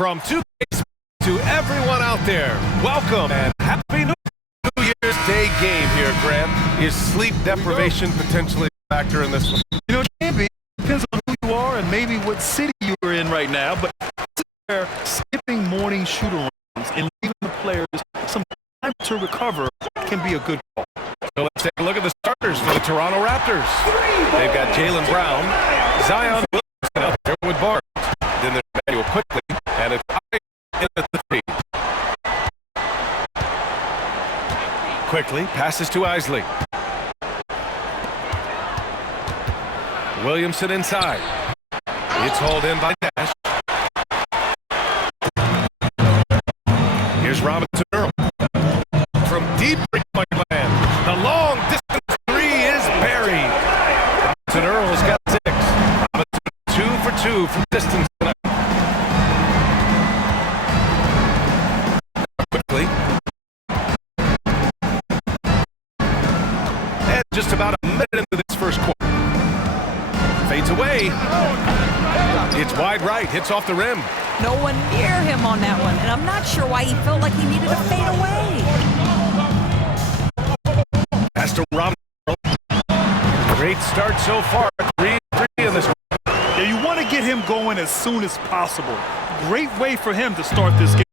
From 2K to everyone out there, welcome and happy New Year's Day game here, Grant. Is sleep deprivation potentially a factor in this one? You know, it can be. Depends on who you are and maybe what city you're in right now. But skipping morning shoot-arounds and leaving the players some time to recover can be a good call. So let's take a look at the starters for the Toronto Raptors. They've got Jaylen Brown, Zion Williamson out there with Barnes. Then there's Emmanuel Quickley, and it's in at the 3. Quickly passes to Isley. Williamson inside. It's hauled in by Nash. Here's Robinson Earl. From deep three-point land, the long distance 3 is buried. Robinson Earl has got 6. Robinson 2 for 2 from distance tonight. Quickly. And just about a minute into this first quarter. Fades away. It's wide right, hits off the rim. No one near him on that one, and I'm not sure why he felt like he needed to fade away. Pass to Robinson. Great start so far. 3-3 in this one. Yeah, you want to get him going as soon as possible. Great way for him to start this game.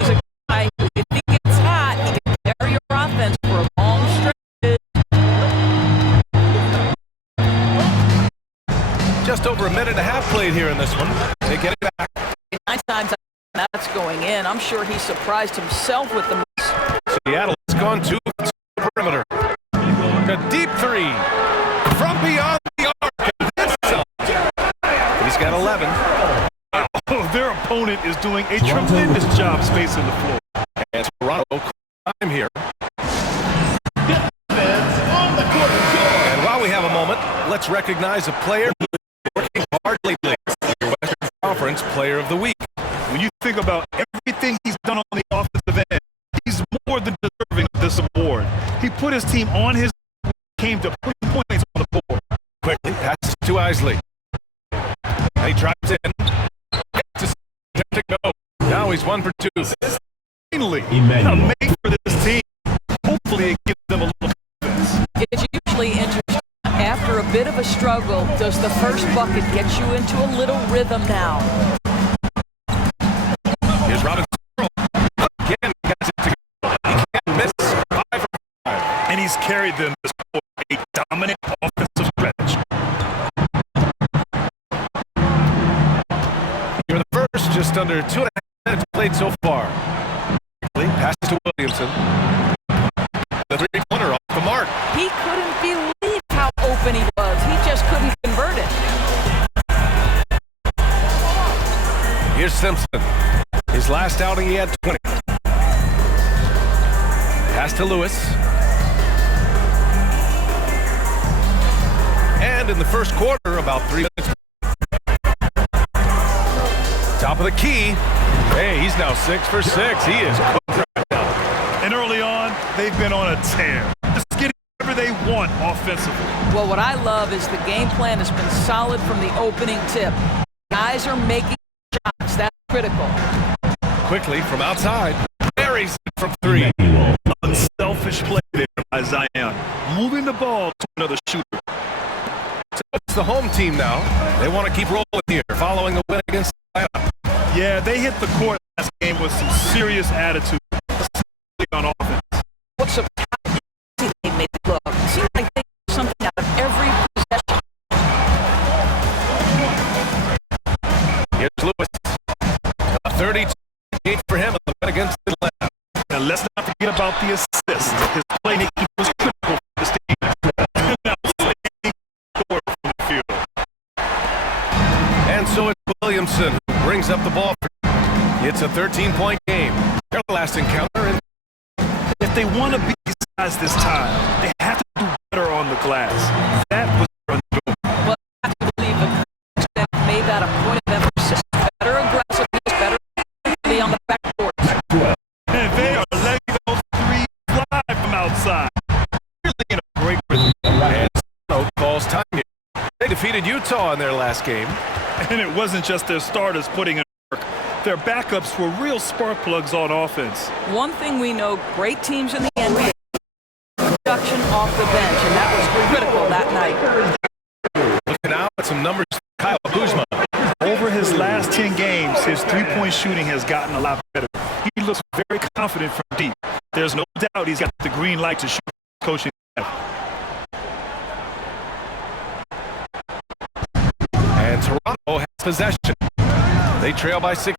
He's a guy who, if he gets hot, he can carry your offense for a long stretch. Just over a minute and a half played here in this one. They get it back. 9 times that's going in. I'm sure he surprised himself with the miss. Seattle has gone 2 to the perimeter. A deep 3 from beyond the arc. He's got 11. Oh, their opponent is doing a tremendous job spacing the floor. And Toronto time here. And while we have a moment, let's recognize a player who is working hard lately. Your Western Conference Player of the Week. When you think about everything he's done on the offensive end, he's more than deserving of this award. He put his team on his came to put points on the board. Quickly passes to Isley. He drives in. To go. Now he's 1 for 2. Finally, a make for this team. Hopefully it gives them a little confidence. It's usually interesting. After a bit of a struggle, does the first bucket get you into a little rhythm now? Here's Robinson. Again, he gets it to go. He can't miss. 5 for 5. And he's carried them this for a dominant offensive stretch. You're the first, just under 2.5 minutes played so far. Passes to Williamson. The 3-pointer off the mark. He couldn't believe how open he was. He just couldn't convert it. Here's Simpson. His last outing, he had 20. Pass to Lewis. And in the first quarter, about 3 minutes. Top of the key. Hey, he's now 6 for 6. He is cooked right now. And early on, they've been on a tear. Just getting whatever they want offensively. Well, what I love is the game plan has been solid from the opening tip. Guys are making shots. That's critical. Quickly from outside. Buries it from 3. Unselfish play there by Zion. Moving the ball to another shooter. So it's the home team now. They want to keep rolling here, following a win against Atlanta. Yeah, they hit the court last game with some serious attitude, especially on offense. What's up? They made it look. It seems like they get something out of every possession. Here's Lewis. A 32 for him in the win against Atlanta. And let's not forget about the assist. His playmaking was critical for this team. And so it's Williamson who brings up the ball. It's a 13-point game. Their last encounter. And if they want to beat these guys this time, they have to do better on the glass. That was their undoing. Well, I have to believe the coach that made that a point of emphasis. Better aggressiveness, better on the backcourt. And they are letting those 3 fly from outside. Really in a great rhythm. And Sano calls time here. They defeated Utah in their last game. And it wasn't just their starters putting in work. Their backups were real spark plugs on offense. One thing we know, great teams in the NBA, production off the bench, and that was critical that night. Looking out at some numbers, Kyle Kuzma. Over his last 10 games, his three-point shooting has gotten a lot better. He looks very confident from deep. There's no doubt he's got the green light to shoot coaching. And Toronto has possession. They trail by 6.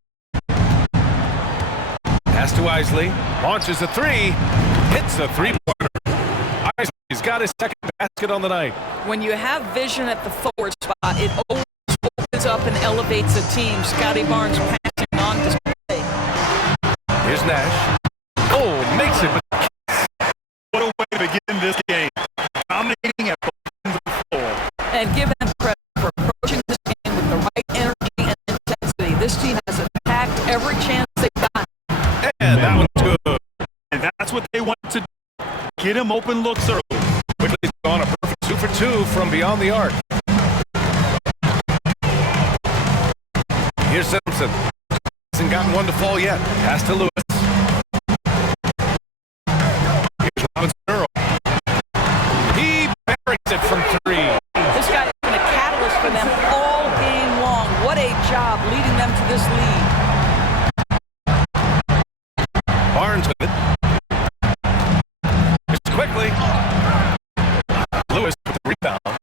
Pass to Isley. Launches a three. Hits a three-pointer. Isley's got his second basket on the night. When you have vision at the forward spot, it always opens up and elevates a team. Scotty Barnes passing on display. Here's Nash. Oh, makes it. What a way to begin this game. Dominating at both ends of the floor. And give them credit for approaching this game with the right energy and intensity. This team has attacked every chance they got. And that one's good. And that's what they want to do. Get him open looks early. Quickly on a perfect 2 for 2 from beyond the arc. Here's Simpson. Hasn't gotten one to fall yet. Pass to Lewis. Here's Robinson Earl. He buries it from 3. This guy has been a catalyst for them all game long. What a job leading them to this lead. Barnes with it. Here's quickly. Lewis with the rebound.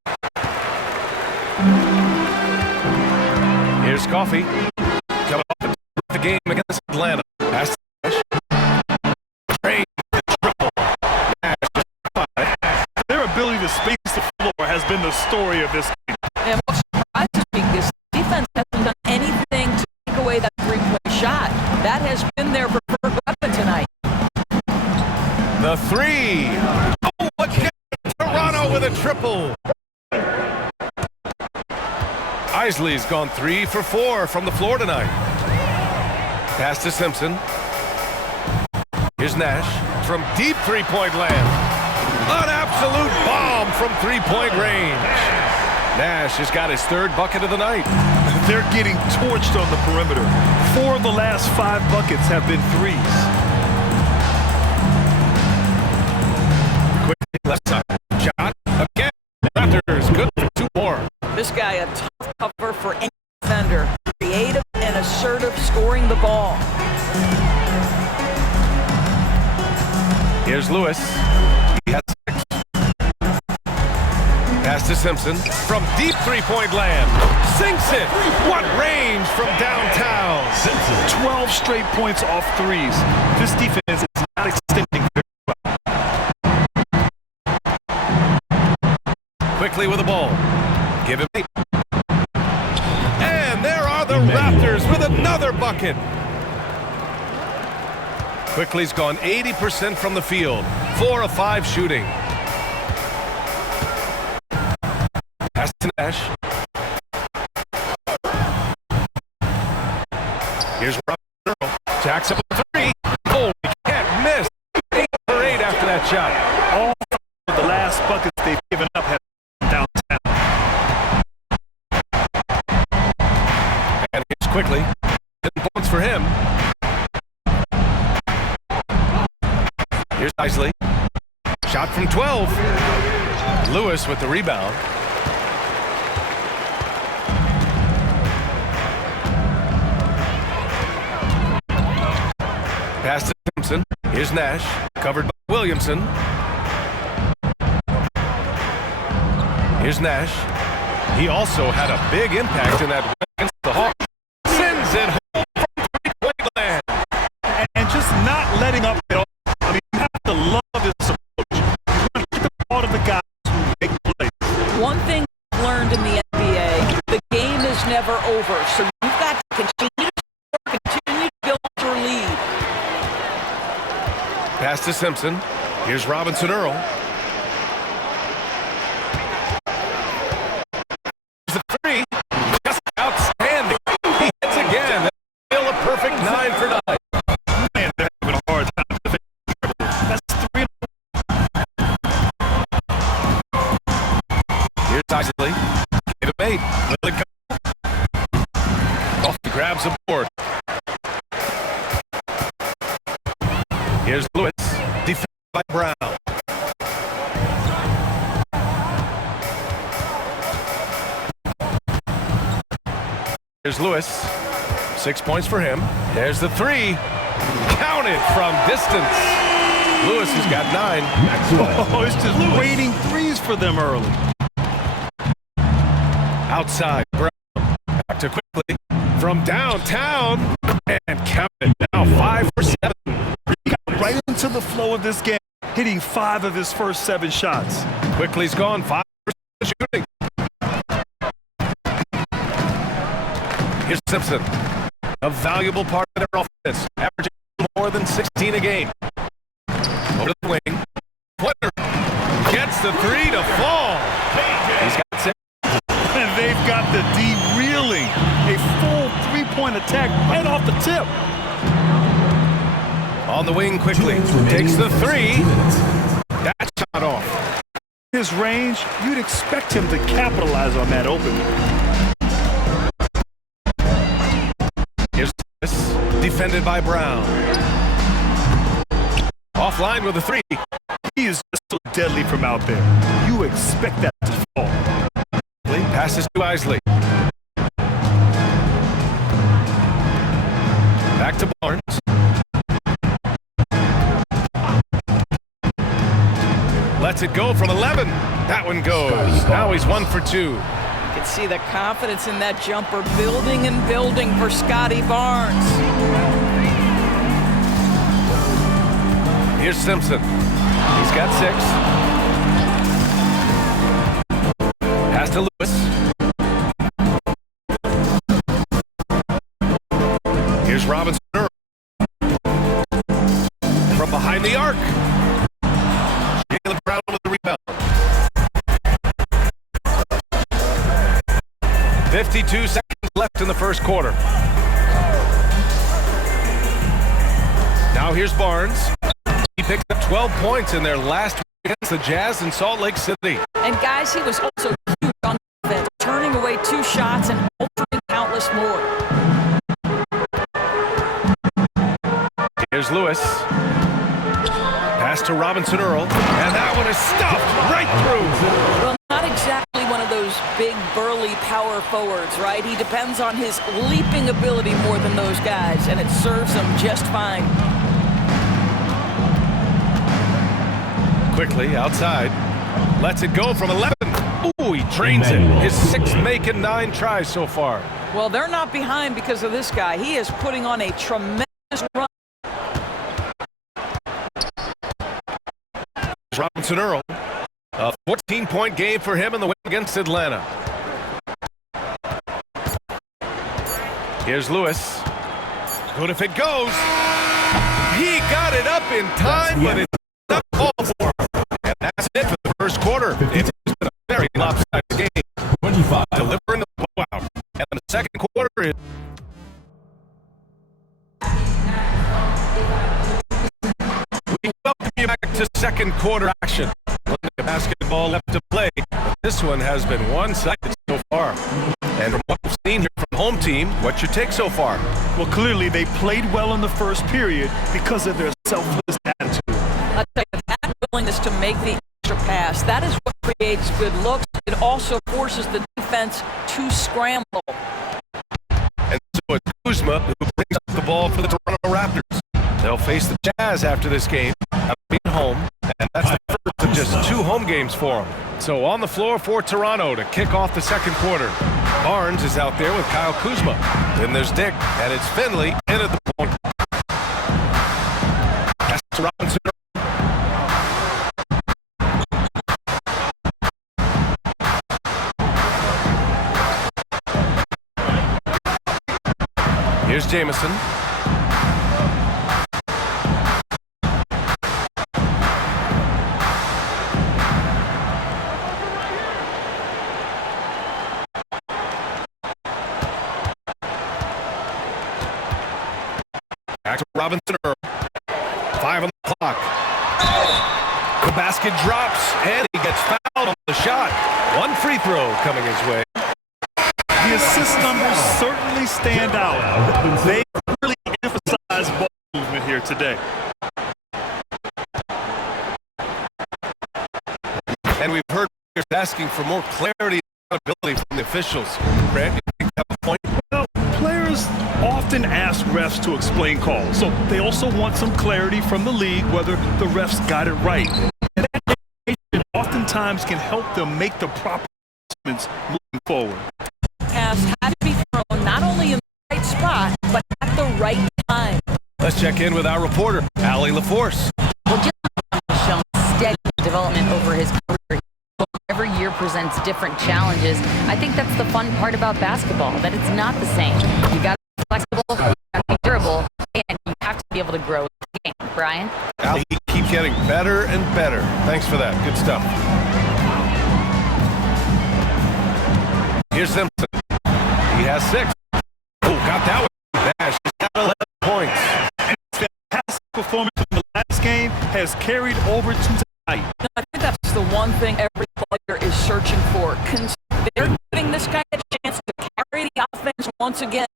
Here's Coffey. Coming off the game against Atlanta. Pass to Nash. Great triple. Nash just 5. Their ability to space the floor has been the story of this game. And what surprises me is defense hasn't done anything to take away that three-point shot. That has been their preferred weapon tonight. The 3. Oh, again. Toronto with a triple. Isley's gone 3 for 4 from the floor tonight. Pass to Simpson. Here's Nash from deep three-point land. An absolute bomb from three-point range. Nash has got his 3rd bucket of the night. They're getting torched on the perimeter. 4 of the last 5 buckets have been threes. Quickly left side. Shot again. Raptors good for 2 more. This guy a tough cover for any defender. Creative and assertive scoring the ball. Here's Lewis. He has 6. Pass to Simpson from deep three-point land. Sinks it. What range from downtown. 12 straight points off threes. This defense is not extending very well. Quickly with the ball. Give him 8. And there are the Raptors with another bucket. Quickly's gone 80% from the field. 4 of 5 shooting. Pass to Nash. Here's Robinson Earl. Jacks up a 3. Oh, he can't miss. 8 for 8 after that shot. All of the last buckets they've given up have been downtown. And here's Quickly. 10 points for him. Here's Isley. Shot from 12. Lewis with the rebound. Pass to Simpson. Here's Nash. Covered by Williamson. Here's Nash. He also had a big impact in that win against the Hawks. Sends it home from three-point land. And just not letting up at all. I mean, you have to love this approach. You want to get the ball to the guys who make plays. One thing I've learned in the NBA, the game is never over. So you've got to continue to score, continue to build your lead. Pass to Simpson. Here's Robinson Earl. The 3. Just outstanding. He hits again. Still a perfect 9 for 9. Man, they're having a hard time defending. That's 3. Here's Isley. Give him 8. Let it go. Coffey grabs a board. Here's Lewis, defended by Brown. Here's Lewis, 6 points for him. There's the three, counted from distance. Lewis has got 9. Oh, it's just raining threes for them early. Outside, Brown, back to quickly, from downtown, and counted now 5 for 7. He got right into the flow of this game, hitting 5 of his first 7 shots. Quickly's gone, 5 for shooting. Here's Simpson, a valuable part of their offense, averaging more than 16 a game. Over the wing, Pointer gets the 3 to fall. He's got 6. And they've got the D reeling. A full 3-point attack right off the tip. On the wing quickly, takes the 3. That shot off. His range, you'd expect him to capitalize on that opening. Here's this, defended by Brown. Offline with a 3. He is just so deadly from out there. You expect that to fall. Passes to Isley. Back to Barnes. Lets it go from 11. That one goes. Now he's 1 for 2. You can see the confidence in that jumper building and building for Scotty Barnes. Here's Simpson. He's got 6. Pass to Lewis. Here's Robinson from behind the arc. Jaylen Brown with the rebound. 52 seconds left in the first quarter. Now here's Barnes. He picked up 12 points in their last week against the Jazz in Salt Lake City. And guys, he was also huge on defense, turning away 2 shots and altering countless more. Here's Lewis. Pass to Robinson Earl. And that one is stuffed right through. Well, not exactly one of those big, burly power forwards, right? He depends on his leaping ability more than those guys, and it serves him just fine. Quickly outside. Lets it go from 11. Ooh, he drains it. His 6th make and 9 tries so far. Well, they're not behind because of this guy. He is putting on a tremendous run. Robinson Earl. A 14-point game for him in the win against Atlanta. Here's Lewis. Good if it goes. He got it up in time, but it's not all for him. And that's it for the first quarter. It's been a very lopsided game. 25. Delivering the blowout. And the second quarter is... We welcome you back to second quarter action. Plenty of basketball left to play. This one has been one-sided so far. And from what we've seen here from home team, what's your take so far? Well, clearly they played well in the first period because of their selfless attitude. I'll tell you, that willingness to make the extra pass, that is what creates good looks. It also forces the defense to scramble. And so it's Kuzma who brings up the ball for the Toronto Raptors. They'll face the Jazz after this game, being home, and that's the first of just 2 home games for them. So on the floor for Toronto to kick off the second quarter. Barnes is out there with Kyle Kuzma. Then there's Dick, and it's Finley in at the point. That's Robinson. Here's Jamison. Back to Robinson Earl. 5 on the clock. The basket drops, and he gets fouled on the shot. 1 free throw coming his way. The assist numbers certainly stand out. They really emphasize ball movement here today. And we've heard players asking for more clarity and accountability from the officials. Grant, you think you have a point? Well, players often ask refs to explain calls, so they also want some clarity from the league whether the refs got it right. And that information oftentimes can help them make the proper adjustments moving forward. Pass had to be thrown not only in the right spot, but at the right time. Let's check in with our reporter, Allie LaForce. Well, Jalen has shown steady development over his career. Every year presents different challenges. I think that's the fun part about basketball, that it's not the same. You got to be flexible, you got to be durable, and you have to be able to grow the game. Brian? Allie, he keeps getting better and better. Thanks for that. Good stuff. Here's Simpson. He has 6. Oh, got that one. Nash. He's got 11 points. That past performance in the last game has carried over to tonight. I think that's the one thing every player is searching for. They're giving this guy a chance to carry the offense once again.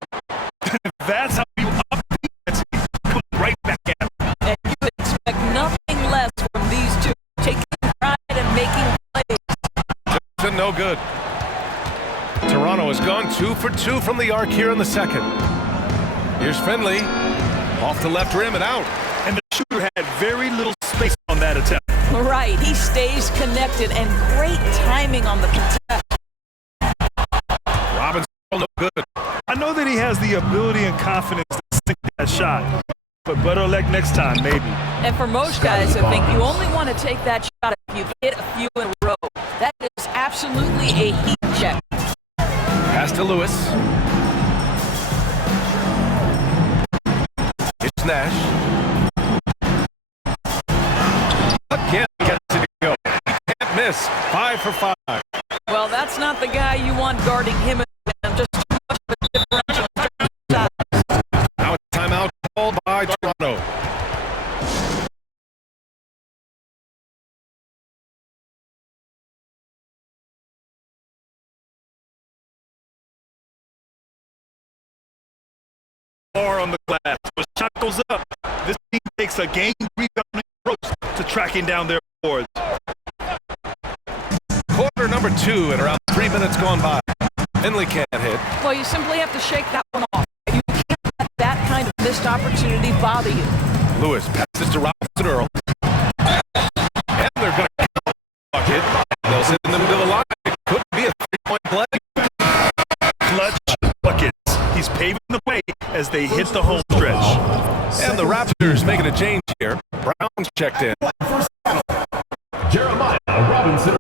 That's how you up the defense. Come right back at him. And you expect nothing less from these two, taking pride and making plays. Simpson, no good. Toronto has gone 2 for 2 from the arc here in the second. Here's Finley. Off the left rim and out. And the shooter had very little space on that attempt. Right, he stays connected and great timing on the contest. Robinson, no good. I know that he has the ability and confidence to sink that shot, but better luck next time, maybe. And for most guys, I think you only want to take that shot if you hit a few in a row. That is absolutely a heat check. Pass to Lewis. It's Nash. Again, gets it to go. Can't miss. 5 for 5. Well, that's not the guy you want guarding him. Just too much of a differential in terms of size. Now a timeout called by Toronto. Bar on the glass. When shot goes up, this team takes a game rebounding approach to tracking down their boards. Quarter number 2 and around 3 minutes gone by. Finley can't hit. Well, you simply have to shake that one off. You can't let that kind of missed opportunity bother you. Lewis passes to Robinson Earl. And they're going to count the bucket. They'll send them to the line. It could be a 3-point play. Clutch buckets. He's paving the way as they hit the home stretch. And the Raptors making a change here. Brown's checked in. Jeremiah Robinson.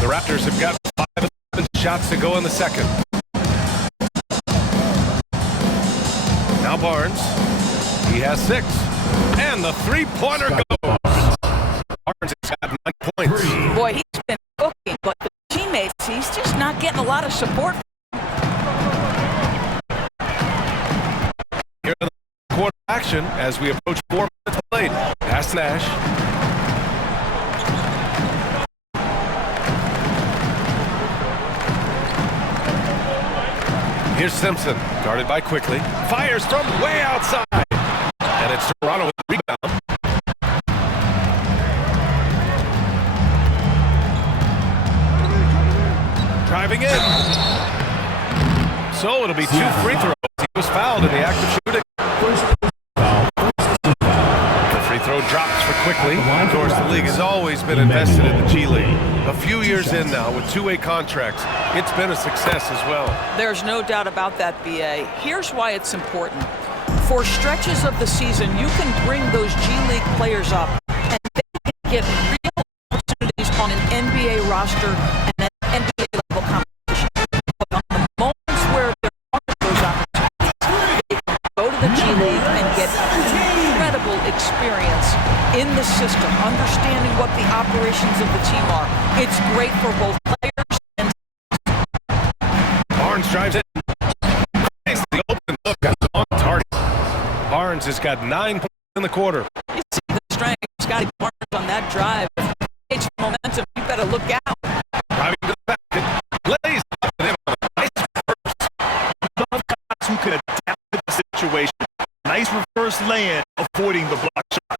The Raptors have got 5 of 7 shots to go in the second. Now Barnes. He has 6. And the 3-pointer goes. Barnes has got 9 points. Boy, he's been cooking, but the teammates, he's just not getting a lot of support. Here in the quarter action as we approach 4 minutes played. Pass to Nash. Here's Simpson, guarded by Quickly. Fires from way outside. And it's Toronto with the rebound. Driving in. So it'll be 2 free throws. He was fouled in the act of shooting. The free throw drops for Quickly. Of course, the league has always been invested in the G League. A few years in now with 2-way contracts, it's been a success as well. There's no doubt about that, BA. Here's why it's important. For stretches of the season, you can bring those G League players up and they can get real opportunities on an NBA roster and an NBA level competition. But on the moments where there aren't those opportunities, they can go to the G League and get incredible experience in the system, understanding what the operations of the team are. It's great for both players and Barnes drives in. The open look on target. Barnes has got 9 points in the quarter. you see the strength of Scotty Barnes on that drive. It's momentum. You better look out. Driving to the basket. Lays up with him on a nice reverse. Love guys who can adapt to the situation. Nice reverse lay-in, avoiding the block shot.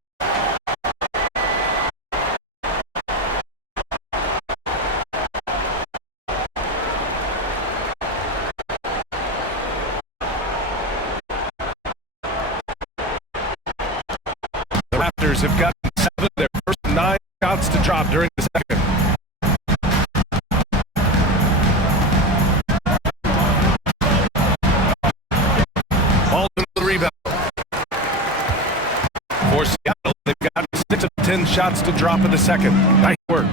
Raptors have gotten 7 of their first 9 shots to drop during the second. Baldwin with the rebound. For Seattle, they've gotten 6 of 10 shots to drop in the second. Nice work.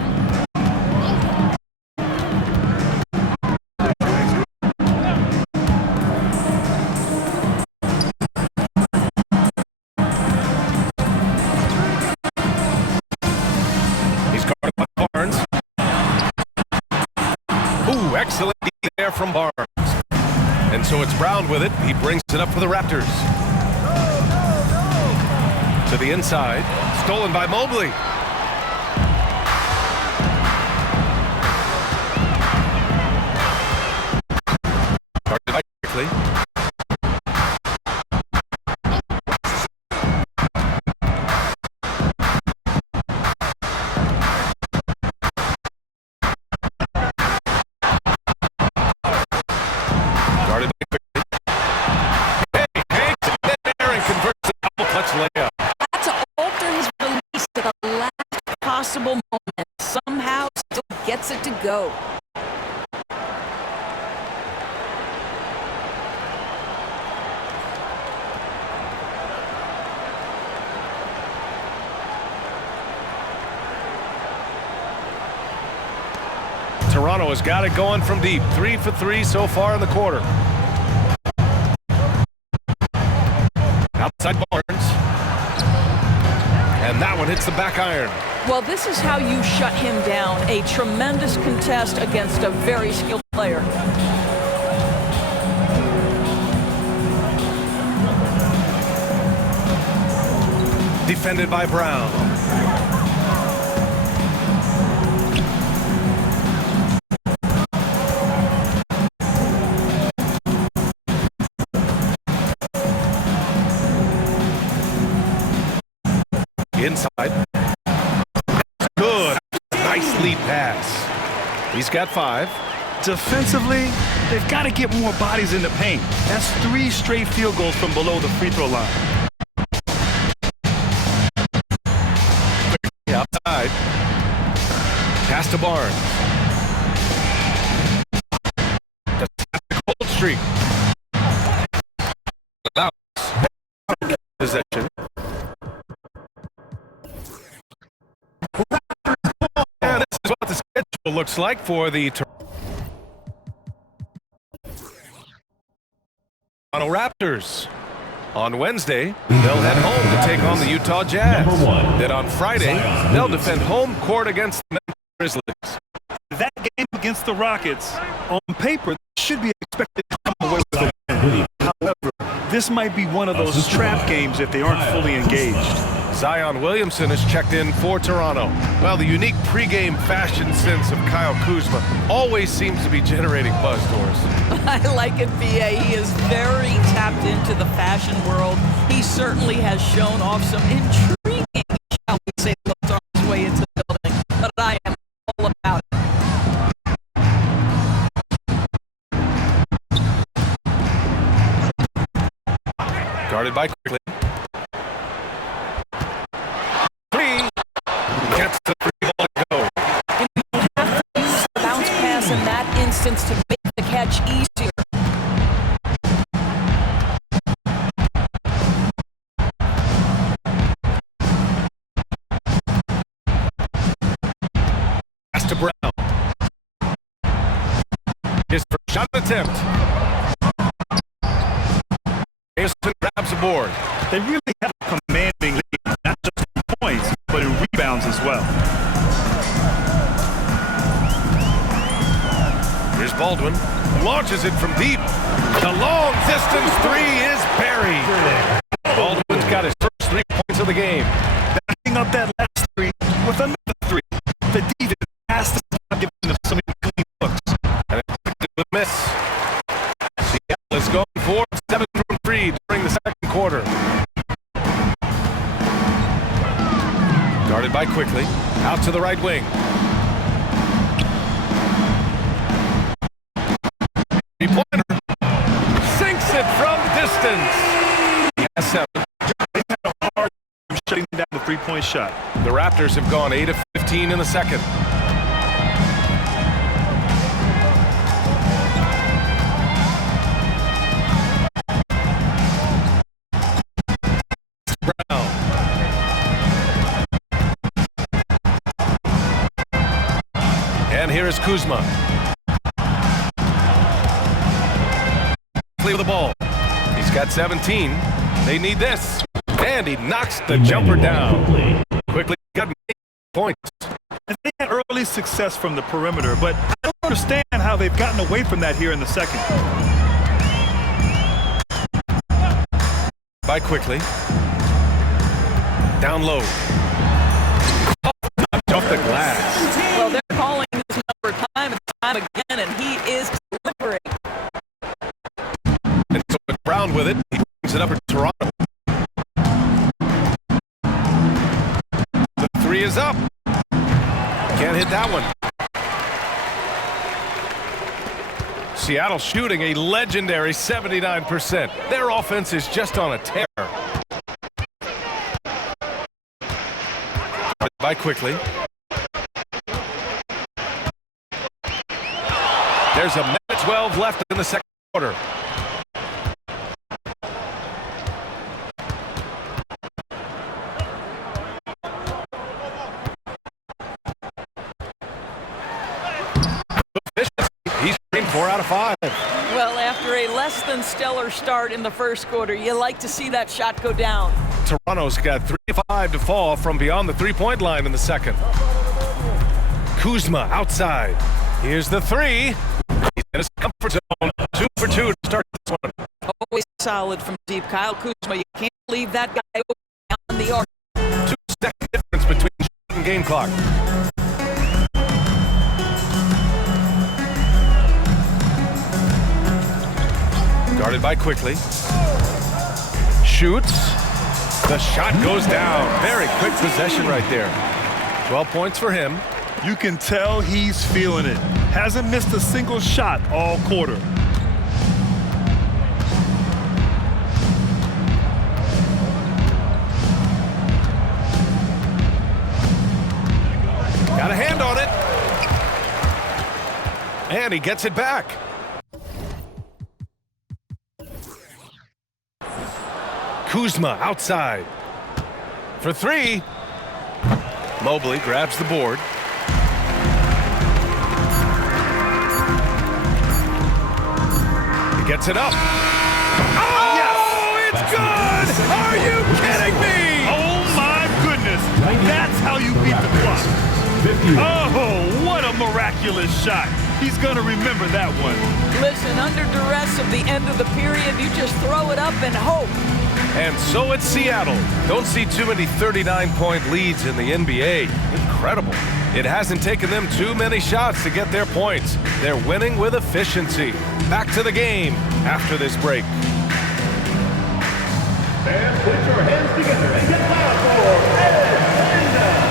He's guarded by Barnes. Ooh, excellent D there from Barnes. And so it's Brown with it. He brings it up for the Raptors. To the inside. Stolen by Mobley. Guarded by quickly. Guarded by quickly. Hey, hangs it there and converts the double-clutch layup. To alter his release to the last possible moment. Somehow still gets it to go. Toronto has got it going from deep. 3 for 3 so far in the quarter. Outside Barnes. And that one hits the back iron. Well, this is how you shut him down. A tremendous contest against a very skilled player. Defended by Brown. Inside. Good. Nice lead pass. He's got 5. Defensively, they've got to get more bodies in the paint. That's 3 straight field goals from below the free throw line. Outside. Pass to Barnes. Just the cold streak. Without possession. And this is what the schedule looks like for the Toronto Raptors. On Wednesday, they'll head home to take on the Utah Jazz. Then on Friday, they'll defend home court against the Memphis Grizzlies. That game against the Rockets, on paper, should be expected to come away with a win. However, this might be one of those trap games if they aren't fully engaged. Zion Williamson has checked in for Toronto. Well, the unique pregame fashion sense of Kyle Kuzma always seems to be generating buzz, Doris. I like it, B.A. He is very tapped into the fashion world. He certainly has shown off some intriguing, shall we say, looks on his way into the building. But I am all about it. Guarded by quickly. 3. Gets the 3-ball go. And you have to use the bounce pass in that instance to make the catch easier. Pass to Brown. His first shot attempt. Houston grabs a board. They really have a commanding lead, not just in points, but in rebounds as well. Here's Baldwin. Launches it from deep. The long distance 3 is buried. Baldwin's got his first 3 points of the game. Backing up that last 3 with another 3. The defense has to stop giving them so many clean looks. And a miss. Seattle is going for 7 from 3 during the second quarter. Guarded by quickly. Out to the right wing. Three-pointer. Sinks it from distance. He has 7. They had a hard time shutting down the three-point shot. The Raptors have gone 8 of 15 in the second. Brown. And here is Kuzma. With the ball. He's got 17. They need this. And he knocks the jumper down. Quickly got 8 points. And they had early success from the perimeter, but I don't understand how they've gotten away from that here in the second. By quickly. Down low. Off the glass. Well, they're calling this number time and time again, and he is delivering. And so with Brown with it, he brings it up for Toronto. The three is up. Can't hit that one. Seattle shooting a legendary 79%. Their offense is just on a tear. By quickly. There's a minute 12 left in the second quarter. He's 4 out of 5. Well, after a less than stellar start in the first quarter, you like to see that shot go down. Toronto's got 3 of 5 to fall from beyond the three-point line in the second. Kuzma outside. Here's the three. He's in his comfort zone. 2 for 2 to start this one. Always solid from deep. Kyle Kuzma, you can't leave that guy open on the arc. 2-second difference between shot and game clock. Guarded by quickly. Shoots. The shot goes down. Very quick possession right there. 12 points for him. You can tell he's feeling it. Hasn't missed a single shot all quarter. Got a hand on it. And he gets it back. Kuzma outside. For 3. Mobley grabs the board. He gets it up. Oh, yes! It's good! Are you kidding me? Oh, my goodness. That's how you beat the clock. Oh, what a miraculous shot. He's going to remember that one. Listen, under duress of the end of the period, you just throw it up and hope. And so it's Seattle. Don't see too many 39-point leads in the NBA. Incredible. It hasn't taken them too many shots to get their points. They're winning with efficiency. Back to the game after this break. Fans, put your hands together and get loud for Ed Linda.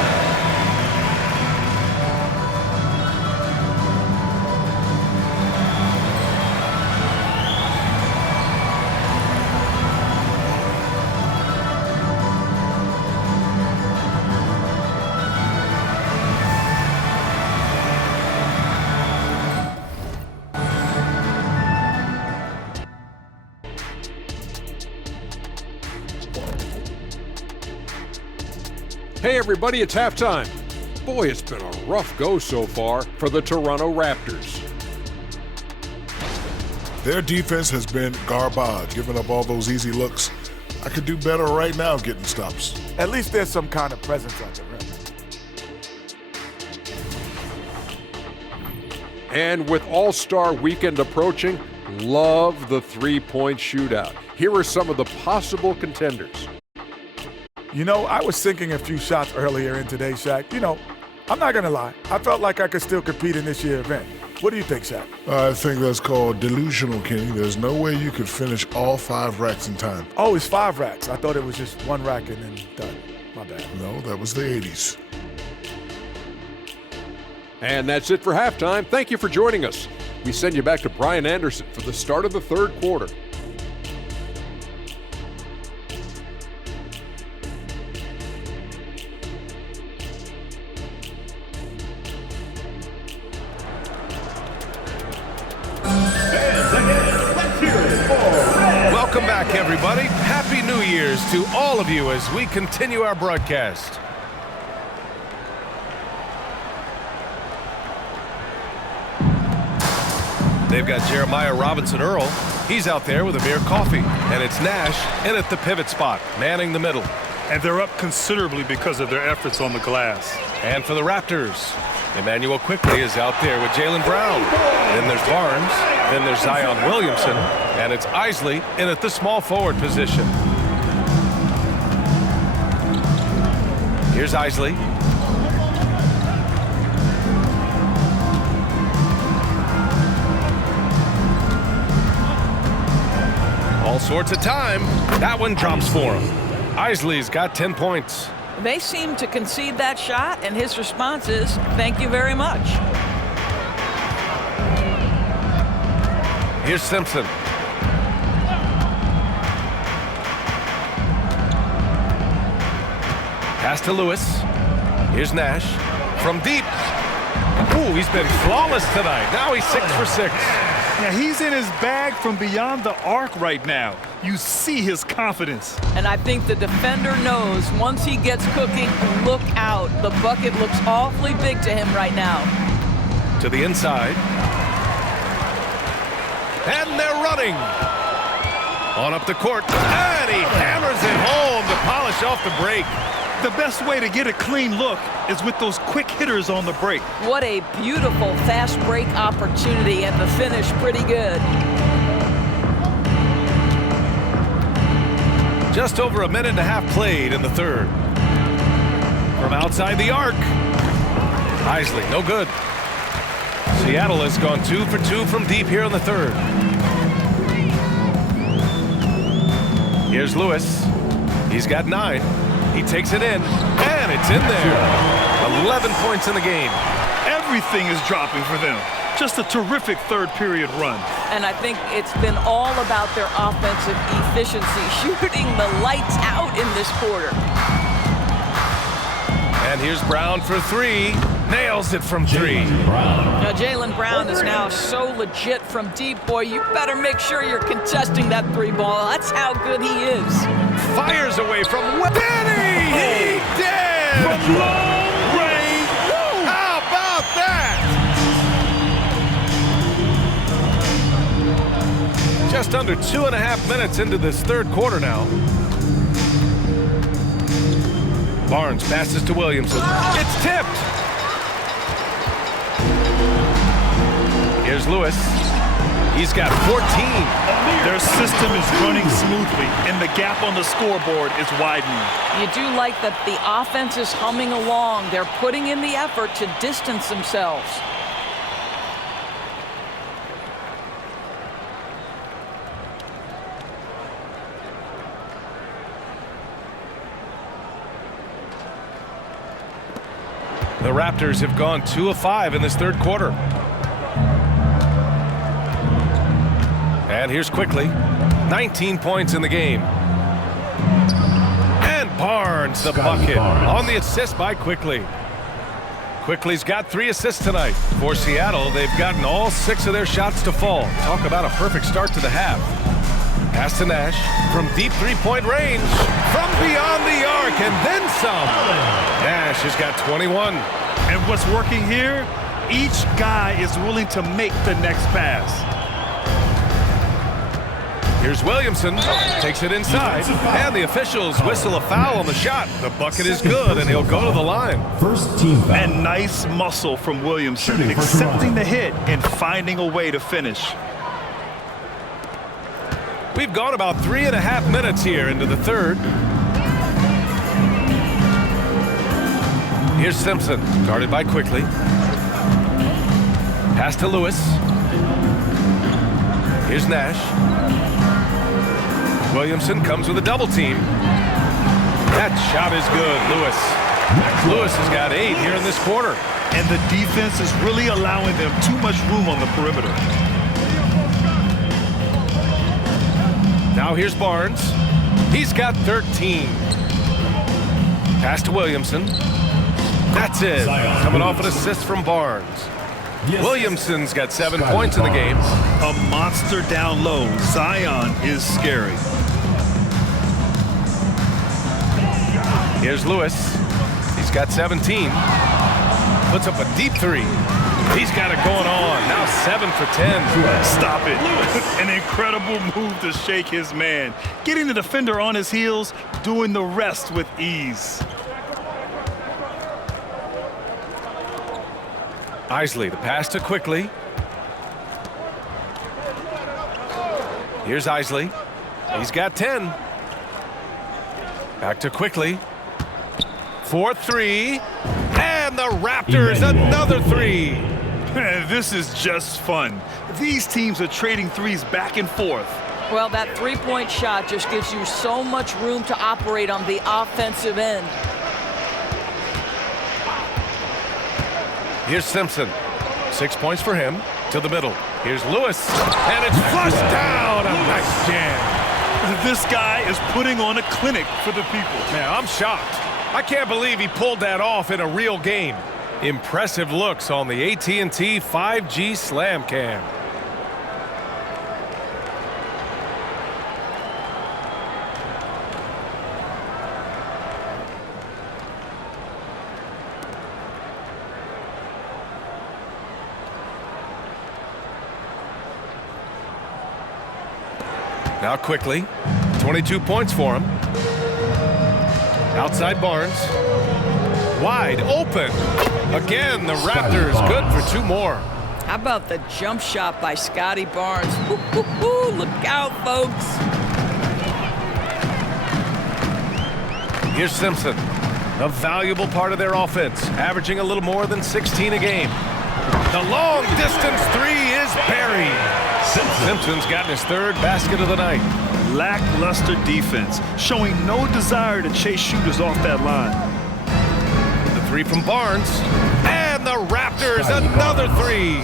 Hey everybody, it's halftime. Boy, it's been a rough go so far for the Toronto Raptors. Their defense has been garbage, giving up all those easy looks. I could do better right now getting stops. At least there's some kind of presence on the rim. And with All-Star Weekend approaching, love the three-point shootout. Here are some of the possible contenders. You know, I was sinking a few shots earlier in today's Shaq. You know, I'm not going to lie. I felt like I could still compete in this year's event. What do you think, Shaq? I think that's called delusional, Kenny. There's no way you could finish all 5 racks in time. Oh, it's 5 racks. I thought it was just 1 rack and then done. My bad. No, that was the 80s. And that's it for halftime. Thank you for joining us. We send you back to Brian Anderson for the start of the third quarter. back, everybody. Happy New Year's to all of you as we continue our broadcast. They've got Jeremiah Robinson-Earl. He's out there with Amir Coffey. And it's Nash in at the pivot spot, manning the middle. And they're up considerably because of their efforts on the glass. And for the Raptors, Emmanuel Quickly is out there with Jaylen Brown. Then there's Barnes. Then there's Zion Williamson. And it's Isley in at the small forward position. Here's Isley. All sorts of time. That one drops for him. Isley's got 10 points. They seem to concede that shot, and his response is, thank you very much. Here's Simpson. Pass to Lewis. Here's Nash. From deep. Ooh, he's been flawless tonight. Now he's 6 for 6. Now he's in his bag from beyond the arc right now. You see his confidence. And I think the defender knows once he gets cooking, look out. The bucket looks awfully big to him right now. To the inside. And they're running. On up the court. And he hammers it home to polish off the break. The best way to get a clean look is with those quick hitters on the break. What a beautiful fast break opportunity, and the finish pretty good. Just over a minute and a half played in the third. From outside the arc. Isley, no good. Seattle has gone 2 for 2 from deep here in the third. Here's Lewis. He's got 9. He takes it in, and it's in there. 11 points in the game. Everything is dropping for them. Just a terrific third period run. And I think it's been all about their offensive efficiency, shooting the lights out in this quarter. And here's Brown for 3. Nails it from 3. Now, Jaylen Brown is now so legit from deep. Boy, you better make sure you're contesting that 3 ball. That's how good he is. Fires away from Denny! He did! From long range. How about that? Just under 2.5 minutes into this third quarter now. Barnes passes to Williamson. It's tipped! Here's Lewis. He's got 14. Their system is running smoothly, and the gap on the scoreboard is widening. You do like that the offense is humming along. They're putting in the effort to distance themselves. The Raptors have gone 2 of 5 in this third quarter. And here's Quickly. 19 points in the game. And Barnes, the bucket, on the assist by Quickly. Quickly's got 3 assists tonight. For Seattle, they've gotten all 6 of their shots to fall. Talk about a perfect start to the half. Pass to Nash from deep 3-point range. From beyond the arc, and then some. Nash has got 21. And what's working here? Each guy is willing to make the next pass. Here's Williamson, takes it inside, and the officials whistle a foul on the shot. The bucket is good, and he'll go to the line. First team foul. And nice muscle from Williamson, accepting the hit and finding a way to finish. We've gone about 3.5 minutes here into the third. Here's Simpson, guarded by Quickly. Pass to Lewis. Here's Nash. Williamson comes with a double team. That shot is good, Lewis. Lewis has got 8 here in this quarter. And the defense is really allowing them too much room on the perimeter. Now here's Barnes. He's got 13. Pass to Williamson. That's it. Coming off an assist from Barnes. Williamson's got 7 points in the game. A monster down low. Zion is scary. Here's Lewis. He's got 17. Puts up a deep three. He's got it going on. Now 7 for 10. Stop it. An incredible move to shake his man. Getting the defender on his heels, doing the rest with ease. Isley, the pass to Quickly. Here's Isley. He's got 10. Back to Quickly. 4-3. And the Raptors, another three. This is just fun. These teams are trading threes back and forth. Well, that three-point shot just gives you so much room to operate on the offensive end. Here's Simpson. 6 points for him. To the middle. Here's Lewis. And it's flushed down. A nice jam. This guy is putting on a clinic for the people. Man, I'm shocked. I can't believe he pulled that off in a real game. Impressive looks on the AT&T 5G Slam Cam. Now Quickly. 22 points for him. Outside Barnes. Wide open. Again, the Raptors good for 2 more. How about the jump shot by Scotty Barnes? Woo, woo, woo. Look out, folks. Here's Simpson. A valuable part of their offense, averaging a little more than 16 a game. The long distance three is buried. Simpson's gotten his 3rd basket of the night. Lackluster defense, showing no desire to chase shooters off that line. The three from Barnes. And the Raptors, another three.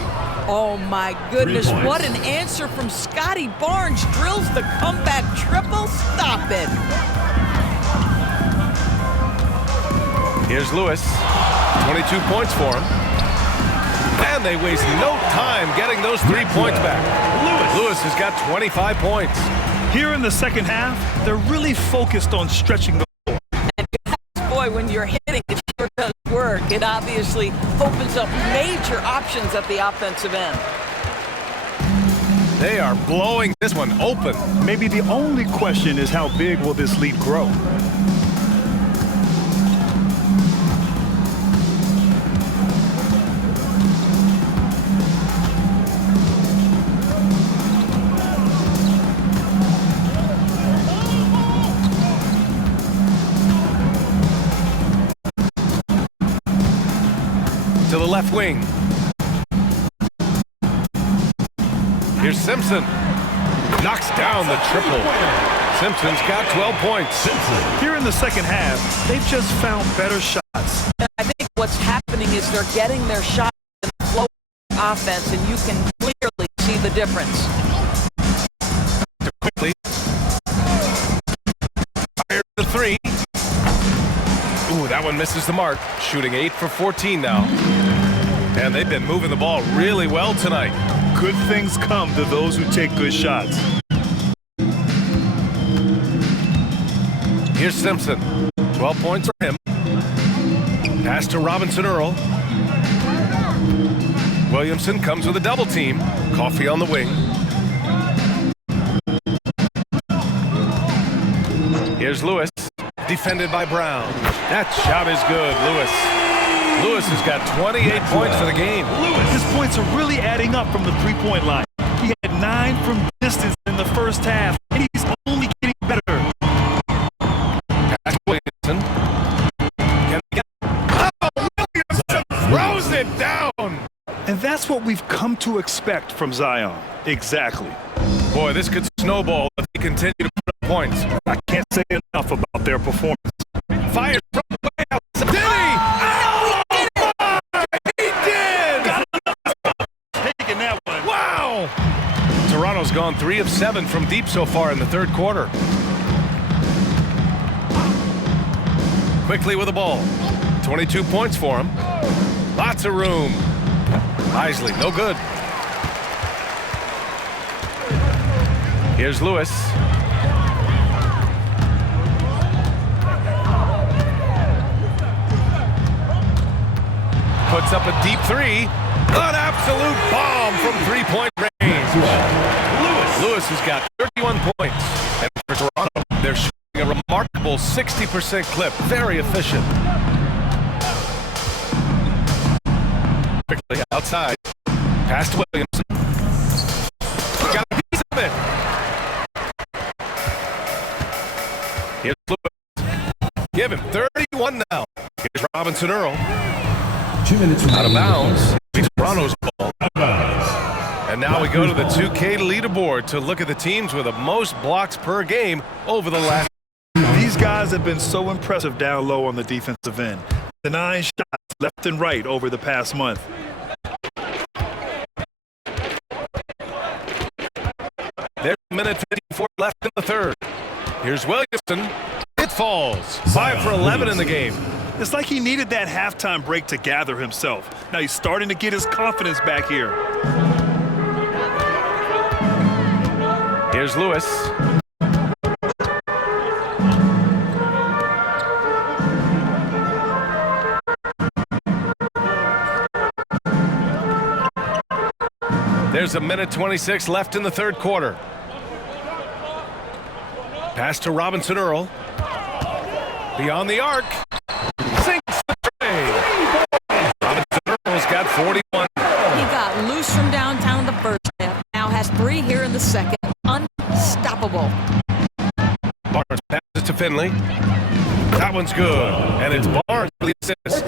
Oh, my goodness. What an answer from Scotty Barnes. Drills the comeback triple. Stop it. Here's Lewis. 22 points for him. And they waste no time getting those 3 points back. Lewis has got 25 points. Here in the second half, they're really focused on stretching the floor. And boy, when you're hitting, it sure does work. It obviously opens up major options at the offensive end. They are blowing this one open. Maybe the only question is how big will this lead grow? To the left wing. Here's Simpson. Knocks down the triple. Simpson's got 12 points. Here in the second half, they've just found better shots. I think what's happening is they're getting their shot in the flow offense, and you can clearly see the difference. Quickly. Fires the three. Ooh, that one misses the mark. Shooting 8 for 14 now. And they've been moving the ball really well tonight. Good things come to those who take good shots. Here's Simpson. 12 points for him. Pass to Robinson Earl. Williamson comes with a double team. Coffee on the wing. Here's Lewis. Defended by Brown. That shot is good, Lewis. Lewis has got 28 points for the game. His points are really adding up from the three-point line. He had 9 from distance in the first half, and he's only getting better. Pass to Williamson. Can they get... Oh, Williamson throws it down. And that's what we've come to expect from Zion. Exactly. Boy, this could snowball if they continue to put up points. I can't say enough about their performance. Fires from way out. Did he? He did! Taking that one. Wow! Toronto's gone 3 of 7 from deep so far in the third quarter. Quickly with the ball. 22 points for him. Lots of room. Isley, no good. Here's Lewis. Sets up a deep three. An absolute bomb from three-point range. Lewis has got 31 points. And for Toronto, they're shooting a remarkable 60% clip. Very efficient. Quickly outside. Pass to Williamson. He got a piece of it. Here's Lewis. Give him 31 now. Here's Robinson Earl. 2 minutes Out of bounds. It's Toronto's ball. And now we go to the 2K leaderboard to look at the teams with the most blocks per game over the last. These guys have been so impressive down low on the defensive end. The 9 shots left and right over the past month. There's a minute 54 left in the third. Here's Williamson. It falls. 5 for 11 in the game. It's like he needed that halftime break to gather himself. Now he's starting to get his confidence back here. Here's Lewis. There's a minute 26 left in the third quarter. Pass to Robinson Earl. Beyond the arc. Sinks the tray. Robinson Earl's got 41. He got loose from downtown in the first half. Now has 3 here in the second. Unstoppable. Barnes passes to Finley. That one's good. And it's Barnes for the assist.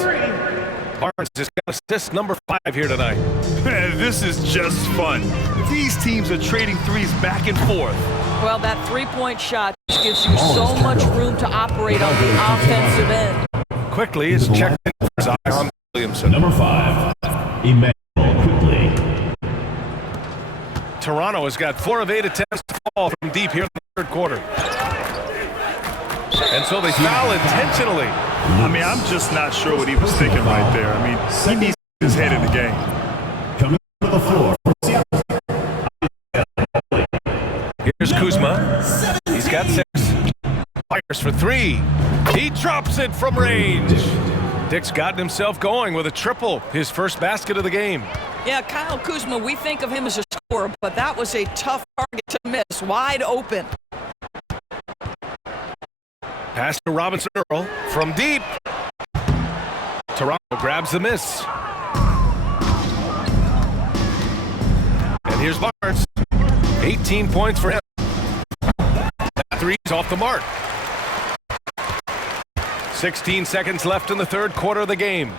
Barnes has got assist number 5 here tonight. Man, this is just fun. These teams are trading threes back and forth. Well, that three-point shot just gives you so much room to operate on the offensive end. Quickly is checked in for Zion Williamson. Number 5, Emmanuel Quickly. Toronto has got 4 of 8 attempts to fall from deep here in the third quarter. And so they foul intentionally. I mean, I'm just not sure what he was thinking right there. I mean, he needs his head in the game. Coming to the floor. Here's Kuzma. He's got 6. Fires for 3. He drops it from range. Dick's gotten himself going with a triple, his first basket of the game. Yeah, Kyle Kuzma, we think of him as a scorer, but that was a tough target to miss. Wide open. Pass to Robinson Earl from deep. Toronto grabs the miss. And here's Barnes. 18 points for him. That 3's off the mark. 16 seconds left in the third quarter of the game.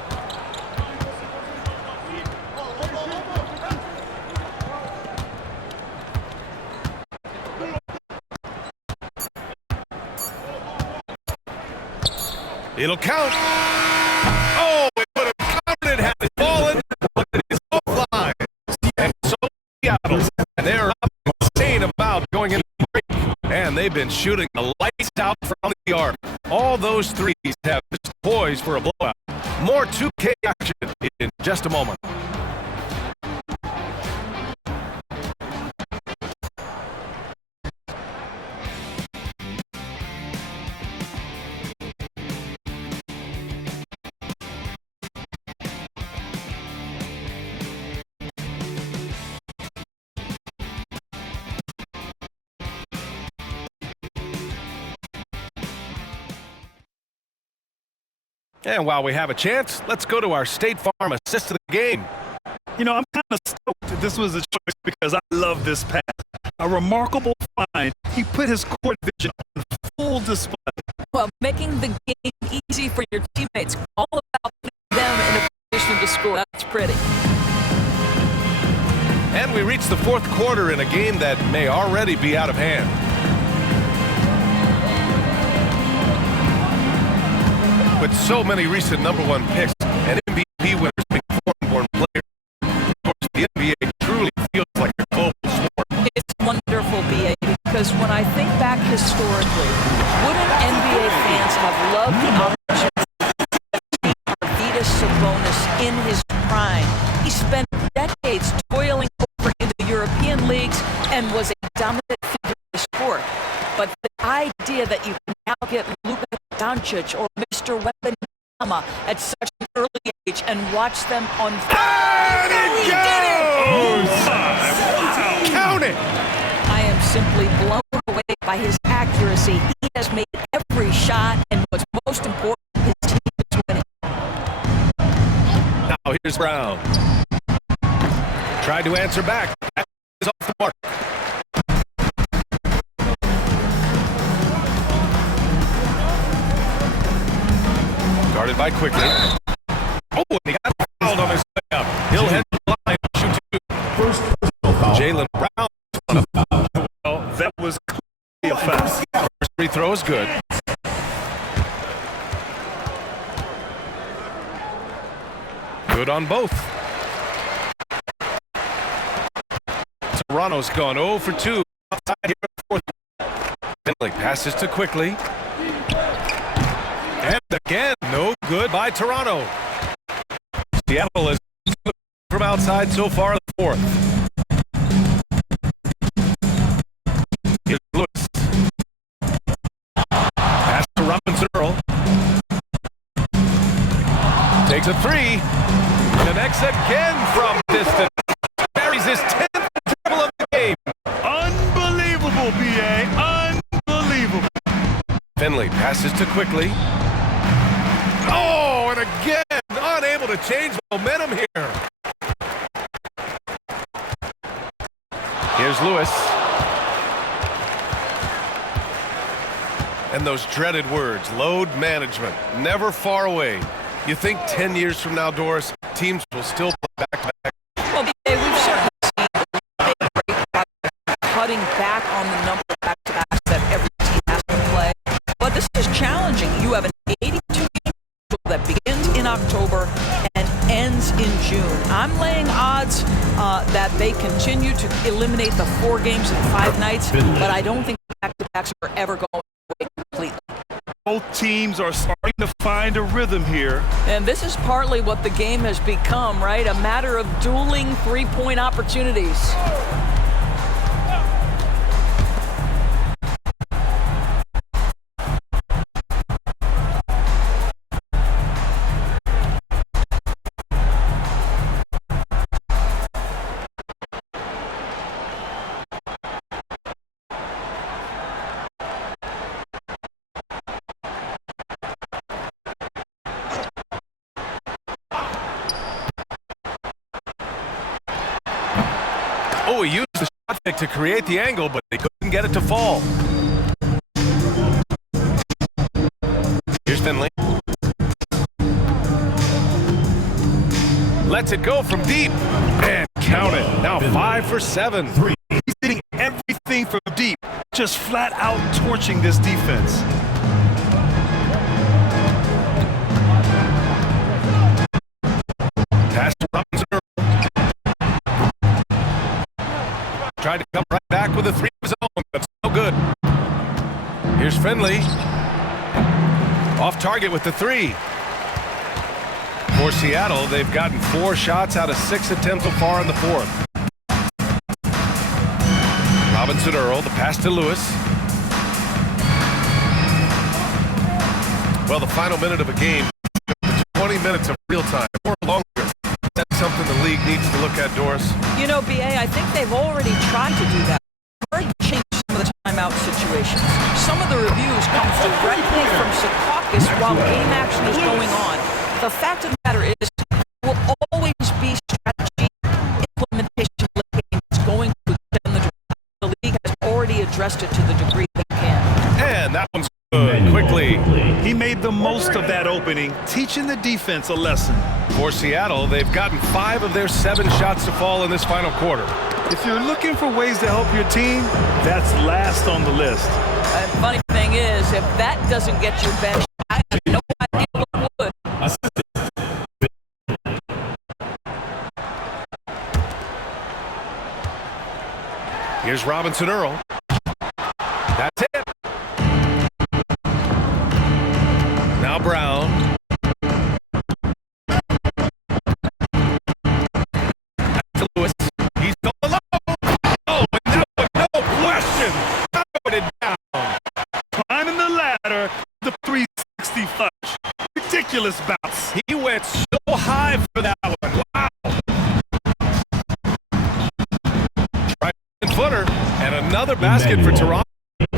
It'll count. Oh, it would have counted had it fallen, but it is offline. And so Seattle, and they're up insane about going into the break. And they've been shooting the lights out from the arc. All those threes have just poised for a blowout. More 2K action in just a moment. And while we have a chance, let's go to our State Farm assist of the game. You know, I'm kind of stoked that this was a choice because I love this pass. A remarkable find. He put his court vision on full display. Well, making the game easy for your teammates. All about putting them in a position to score. That's pretty. And we reach the fourth quarter in a game that may already be out of hand. With so many recent #1 picks and MVP winners being foreign-born players, of course, the NBA truly feels like a global sport. It's wonderful, BA, because when I think back historically, wouldn't NBA fans have loved the opportunity to see Arvydas Sabonis in his prime? He spent decades toiling over in the European leagues and was a dominant figure in the sport. But the idea that you can now get Luka Doncic or Mr. Wembanyama at such an early age and watch them unfold. And it He did it! Count it! I am simply blown away by his accuracy. He has made every shot, and what's most important, his team is winning. Now here's Brown. Tried to answer back. That is off the mark. Guarded by Quickly. Oh, and he got fouled on his way up. He'll head to the line. Shoot two. First personal foul. Jaylen Brown. Well, that was clearly a foul. First free throw is good. Good on both. Toronto's gone 0 for 2 outside here in the fourth. Finley passes to Quickly. And again, no good by Toronto. Seattle is from outside so far in the fourth. Here's Lewis. Pass to Robinson Earl. Takes a three. Connects again from distance. Carries his 10th triple of the game. Unbelievable, B.A. Unbelievable. Finley passes to Quickly. Oh, and again, unable to change momentum here. Here's Lewis. And those dreaded words, load management, never far away. You think 10 years from now, Doris, teams will still play back-to-back? Well, BA, we've certainly seen a great progress cutting back on the number of back-to-backs that every team has to play. But this is challenging. You have an 82-game schedule that begins in October and ends in June. I'm laying odds that they continue to eliminate the 4 games in 5 nights, but I don't think back-to-backs are ever going away completely. Both teams are starting to find a rhythm here. And this is partly what the game has become, right? A matter of dueling three-point opportunities. Oh, he used the shot fake to create the angle, but they couldn't get it to fall. Here's Finley. Lets it go from deep. And count it. Now 5 for 7. He's hitting everything from deep, just flat out torching this defense. Pass to Robinson Earl. Tried to come right back with a 3 of his own, but no good. Here's Finley. Off target with the 3. For Seattle, they've gotten 4 shots out of 6 attempts so far in the fourth. Robinson Earl, the pass to Lewis. Well, the final minute of a game, 20 minutes of real time or longer. That's something the league needs to look at, Doris. You know, BA, I think they've already tried to do that. Or change some of the timeout situations. Some of the reviews come directly from Secaucus while game action is going on. The fact of the matter is, there will always be strategy implementation it's going to extend the drive. The league has already addressed it to the degree they can. And that one's good. Quickly. He made the most of that opening, teaching the defense a lesson. For Seattle, they've gotten 5 of their 7 shots to fall in this final quarter. If you're looking for ways to help your team, that's last on the list. Funny thing is, if that doesn't get you benched, I have no idea what would. Here's Robinson Earl. That's it. Now Brown. Back to Lewis. He's going low. Oh, and that one, no question. Throwing it down. Climbing the ladder, the 360 flush. Ridiculous bounce. He went so high basket for Toronto.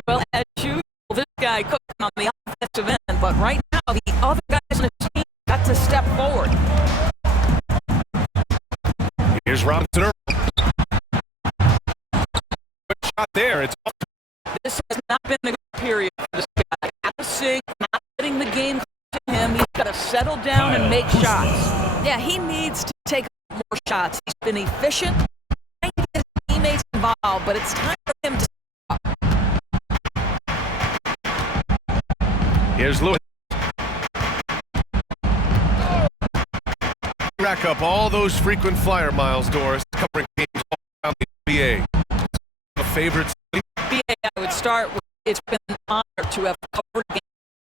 Well, as usual, this guy cooking on the offensive end, but right now the other guys on the team got to step forward. Here's Robinson Earl. Good shot there. It's off. This has not been a good period for this guy. Passing, not getting the game to him. He's got to settle down and make shots. Yeah, he needs to take more shots. He's been efficient, trying to get his teammates involved, but it's time for him to step up. Here's Lewis. Rack up all those frequent flyer miles, Doris, covering games all around the NBA. A favorite city? NBA, I would start with, it's been an honor to have covered games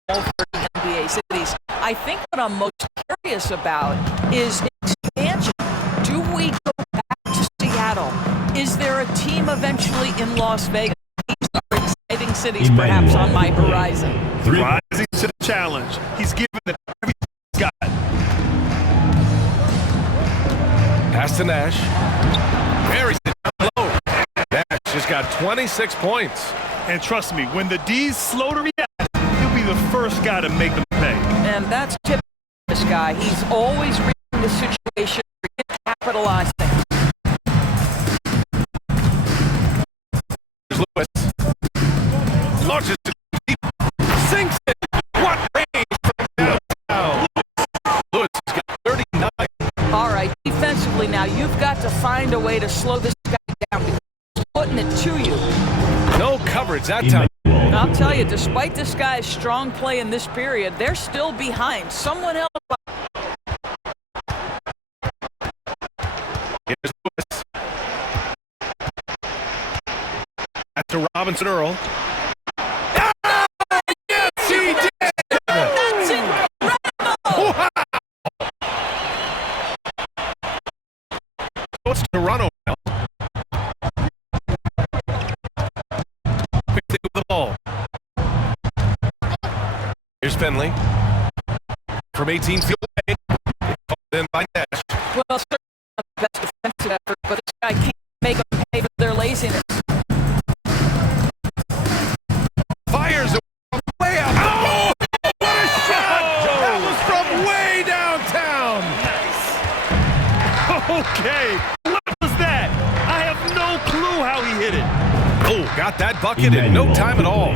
all over the NBA cities. I think what I'm most curious about is expansion. Do we go back to Seattle? Is there a team eventually in Las Vegas? These are exciting cities perhaps on my horizon. Rising to the challenge. He's given it everything he's got. Pass to Nash. Buries it down low. Nash has got 26 points. And trust me, when the D's slow to react, he'll be the first guy to make them pay. And that's typical of this guy. He's always reading the situation, capitalizing. Here's Lewis. Launches it deep. Sinks it. What range from downtown. Lewis has got 39. All right, defensively now, you've got to find a way to slow this guy down because he's putting it to you. No coverage that time. I'll tell you, despite this guy's strong play in this period, they're still behind. Someone else. Here's Lewis. After Robinson Earl. Ah, yes, he did! That's incredible! Wow! So it's Toronto now. Quickly with the ball. Here's Finley. From 18 feet away. Then by Nash. Well, certainly not the best defensive effort, but this guy can't make them pay for their laziness. Fires it way out. Oh! What a shot! That was from way downtown. Okay, what was that? I have no clue how he hit it. Oh, got that bucket in no time at all.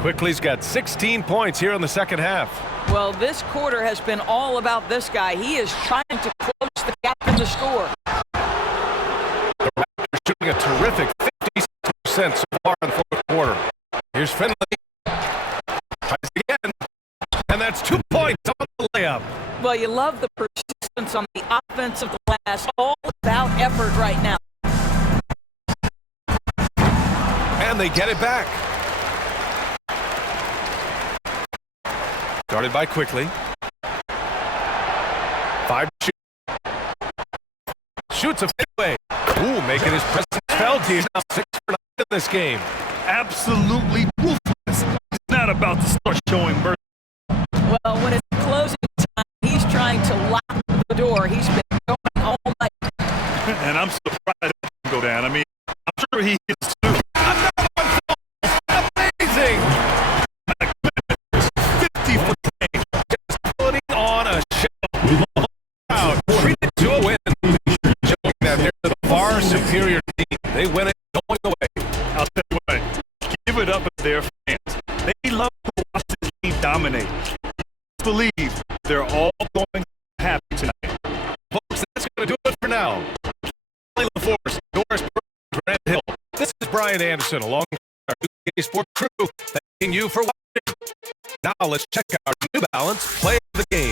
Quickly's got 16 points here in the second half. Well, this quarter has been all about this guy. He is trying to close the gap in the score. The Raptors shooting a terrific 56% so far in the fourth quarter. Here's Finley. Tries again. And that's 2 points on the layup. Well, you love the persistence on the offensive glass. All about effort right now. And they get it back. Started by Quickly. 5 shoot. Shoots a fadeaway. Ooh, making his presence felt. He's now 6 for 9 in this game. Absolutely ruthless. He's not about to start showing mercy. Well, when it's closing time, he's trying to lock the door. He's been going all night. And I'm surprised that didn't go down. I mean, I'm sure he is too. Amazing. 50 for the game. Just putting on a show. Out. 3-2 a win. Showing that they're the far superior team. They win it going away. I'll tell you what, give it up to their fans. They love to watch this team dominate. Believe they're all going to be happy tonight. Folks, that's going to do it for now. LaForce, Doris Burke, Grant Hill. This is Brian Anderson along with our UK Sports crew thanking you for watching. Now let's check out New Balance Play of the Game.